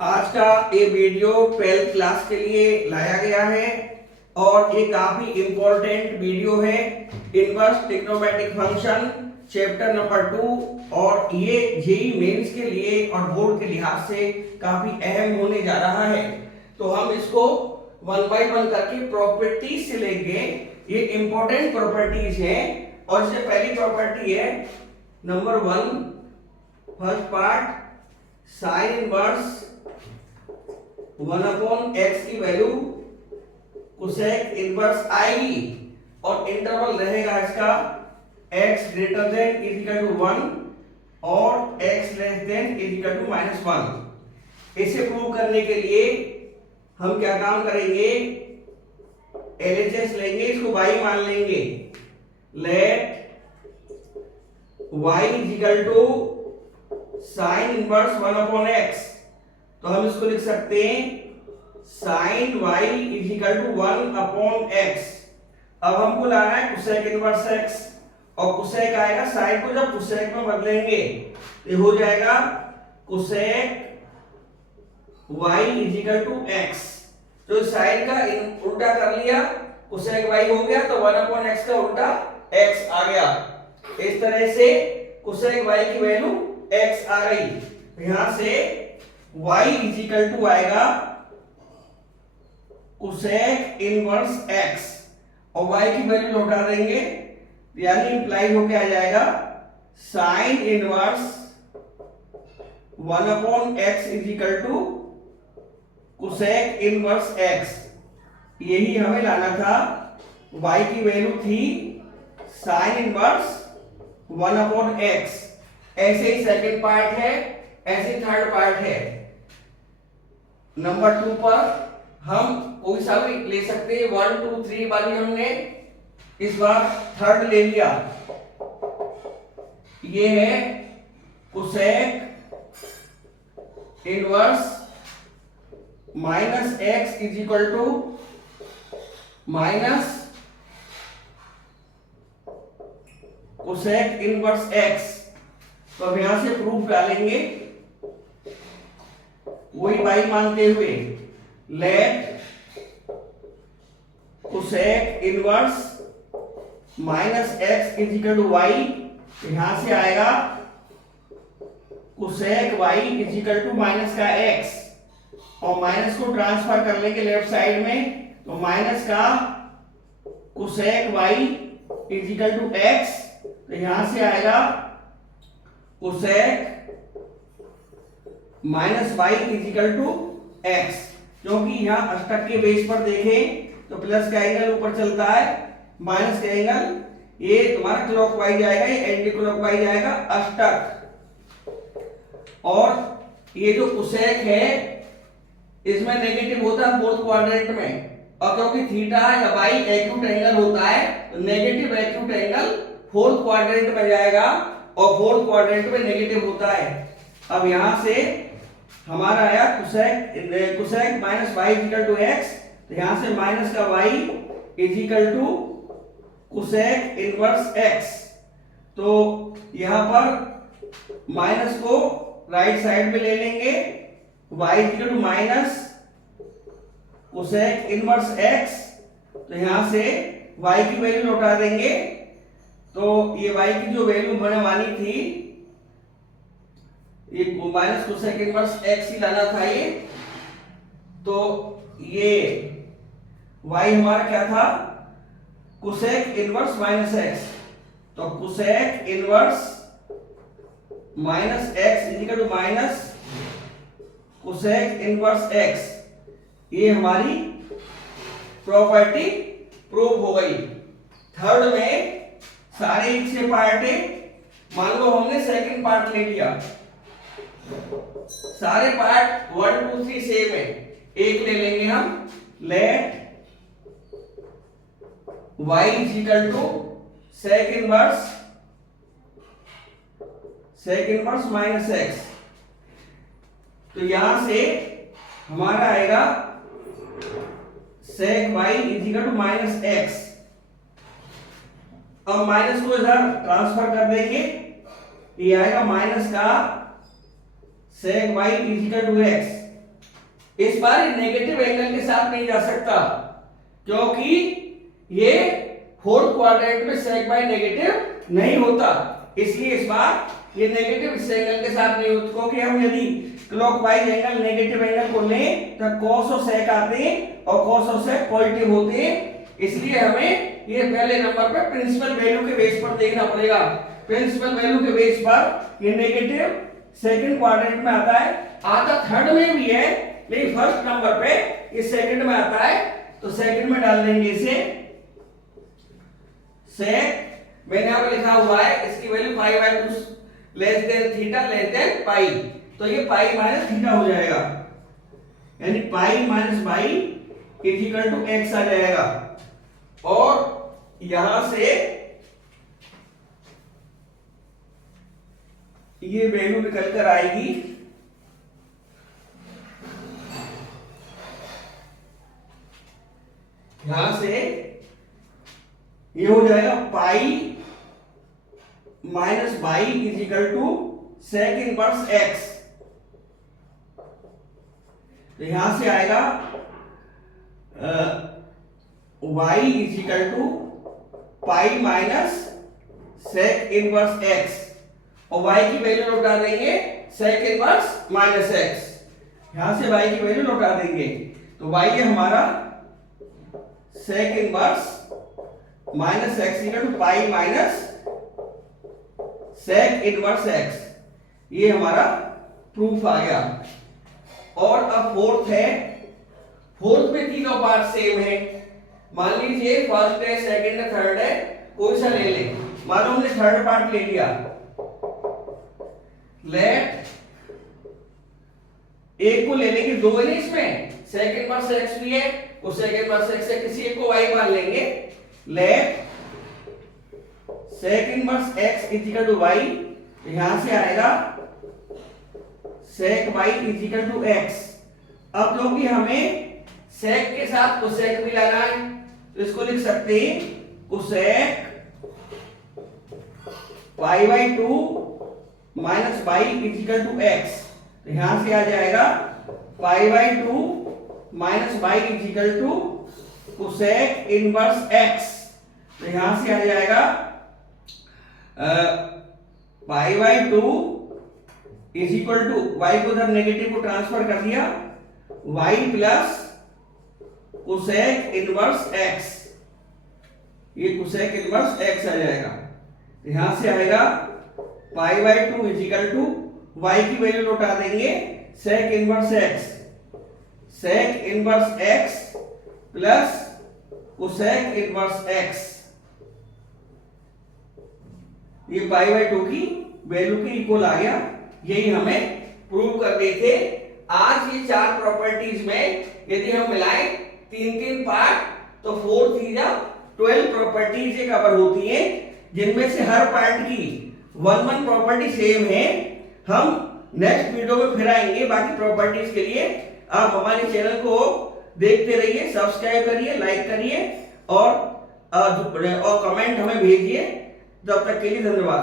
आज का ये वीडियो 12th क्लास के लिए लाया गया है और ये काफी इंपॉर्टेंट वीडियो है। Inverse trigonometric function chapter number 2 और ये जेईई मेंस के लिए और बोर्ड के लिहाज से काफी अहम होने जा रहा है। तो हम इसको वन बाय वन करके प्रॉपर्टीज से लेंगे। ये इंपॉर्टेंट प्रॉपर्टीज हैं और इससे पहली प्रॉपर्टी है number 1, first part, sign inverse 1/x की वैल्यू कोसेक इनवर्स आएगी और इंटरवल रहेगा इसका x greater than is equal to 1 और x less than is equal to -1। इसे प्रूव करने के लिए हम क्या काम करेंगे, LHS लेंगे, इसको y मान लेंगे। Let y is equal to sin inverse 1/x। तो हम इसको लिख सकते हैं sin y is equal to 1/x। अब हमको लाना है कोसेक इनवर्स x और कोसेक आएगा, साइन को जब कोसेक में बदलेंगे ये हो जाएगा cosec y is equal to x। तो साइन का उल्टा कर लिया, कोसेक y हो गया तो 1/x का उल्टा x आ गया। इस तरह से कोसेक y की वैल्यू x आ गई। यहां से y इज इक्वल टू आएगा कोसेक इनवर्स x और y की वैल्यू लौटा देंगे, यानी इंप्लाई होके आ जाएगा sine inverse 1/x is equal to cosec inverse x। यही हमें लाना था, y की वैल्यू थी साइन इनवर्स 1/x। ऐसे ही सेकंड पार्ट है, ऐसे थर्ड पार्ट है। नंबर 2 पर हम कोई सा भी ले सकते हैं, 1 2 3 वाली हमने इस बार थर्ड ले लिया। ये है cosec inverse -x is equal to minus cosec inverse x। तो अब यहां से प्रूफ डालेंगे वही y मानते हुए। Let cosec inverse -x is equal to y। यहां से आएगा cosec y is equal to minus का x और माइनस को ट्रांसफर कर लेंगे लेफ्ट साइड में, तो माइनस का cosec y is equal to x। तो यहां से आएगा cosec -y is equal to x। क्योंकि यहाँ अष्टक के बेस पर देखें तो प्लस का एंगल ऊपर चलता है, माइनस का एंगल ये तुम्हारा क्लॉकवाइज आएगा, ये एंटी क्लॉकवाइज आएगा अष्टक। और ये जो कोसेक है इसमें नेगेटिव होता है फोर्थ क्वाड्रेंट में, और क्योंकि थीटा या बाई एक्यूट एंगल होता है तो negative acute angle fourth quadrant में जाएगा और फोर्थ क्वाड्रेंट में नेगेटिव होता है। अब यहां से हमारा आया cosec minus y is equal to x। तो यहां से माइनस का y is equal to cosec inverse x। तो यहां पर माइनस को राइट साइड में ले लेंगे, y is equal to minus cosec inverse x। तो यहां से y की वैल्यू लौटा देंगे, तो ये y की जो वैल्यू होने वाली थी ये माइनस कोसेक इनवर्स x ही लाना था ये। तो ये y हमारा क्या था, कोसेक इनवर्स माइनस x। तो cosec inverse minus x is equal to minus cosec inverse x। ये हमारी प्रॉपर्टी प्रूव हो गई। थर्ड में सारे एक से पार्ट है, मान लो हमने सेकंड पार्ट ले लिया, सारे पार्ट 1 2 3 सेम है, एक ले लेंगे हम। Let y is equal to sec inverse minus x। तो यहां से हमारा आएगा sec y is equal to minus x। अब माइनस को इधर ट्रांसफर कर देंगे, ये आएगा माइनस का sec y is equal to x। इस बार नेगेटिव एंगल के साथ नहीं जा सकता, क्योंकि ये फोर्थ क्वाड्रेंट में sec बाय नेगेटिव नहीं होता, इसलिए इस बार ये नेगेटिव इस एंगल के साथ नहीं होता। क्योंकि हम यदि क्लॉकवाइज एंगल नेगेटिव एंगल को लें तो cos और sec आते हैं और cos और sec पॉजिटिव होते हैं, इसलिए हमें ये पहले नंबर पे प्रिंसिपल वैल्यू के बेस पर देखना पड़ेगा। प्रिंसिपल वैल्यू के बेस पर ये नेगेटिव सेकंड क्वाड्रेंट में आता है, आता थर्ड में भी है, लेकिन फर्स्ट नंबर पे ये सेकंड में आता है, तो सेकंड में डाल देंगे इसे sec, मैंने यहां पर लिखा हुआ है इसकी value pi by 2 less than theta less than pi, तो ये पाई माइनस थीटा हो जाएगा, यानी pi minus by is equal to X आ जाएगा। और यहां से ये वैल्यू निकल कर आएगी यहां से ये हो जाएगा pi minus by is equal to sec inverse X, तो यहां से आएगा y is equal to pi minus sec inverse X, और y की वैल्यू लौटा देंगे सेक इनवर्स माइनस एक्स, यहां से y की वैल्यू लौटा देंगे, तो y है हमारा sec inverse minus X equal to pi minus sec inverse X, ये हमारा प्रूफ आ गया। और अब फोर्थ है, फोर्थ में तीनों पार्ट सेम है, मान लीजिए फर्स्ट है सेकंड है थर्ड है, कोई सा ले ले, मानो हमने थर्ड पार्ट ले लिया, लेट एक को ले लेंगे, दो है इसमें सेकंड इनवर्स एक्स भी है, उस सेकंड इनवर्स एक्स से किसी एक को y मान लेंगे, let sec inverse x is equal to y, यहां से आएगा sec y is equal to x। अब क्योंकि हमें सेक के साथ कोसेक भी लाना है, तो इसको लिख सकते हैं cosec pi by 2 minus by is equal to x, तो यहां से आ जाएगा pi by 2 minus by is equal to cosec inverse x, तो यहां से आ जाएगा pi by 2 is equal to y को उधर नेगेटिव को ट्रांसफर कर दिया, y plus cosec inverse x, ये कोसेक इनवर्स x आ जाएगा, यहां से आएगा pi by 2 is equal to y की वैल्यू लौटा देंगे sec inverse x, sec inverse x plus cosec inverse x, ये पाई बाई 2 की वैल्यू के इक्वल आ गया। यही हमें प्रूव करने थे। आज ये चार प्रॉपर्टीज में यदि हम मिलाएं तीन पार्ट, तो 4 3 12 प्रॉपर्टीज कवर होती हैं, जिनमें से हर पार्ट की 1 प्रॉपर्टी सेम है। हम नेक्स्ट वीडियो में फिर आएंगे बाकी प्रॉपर्टीज के लिए। आप हमारे चैनल को देखते रहिए, सब्सक्राइब करिए, लाइक करिए और कमेंट हमें भेजिए। तब तक के लिए धन्यवाद।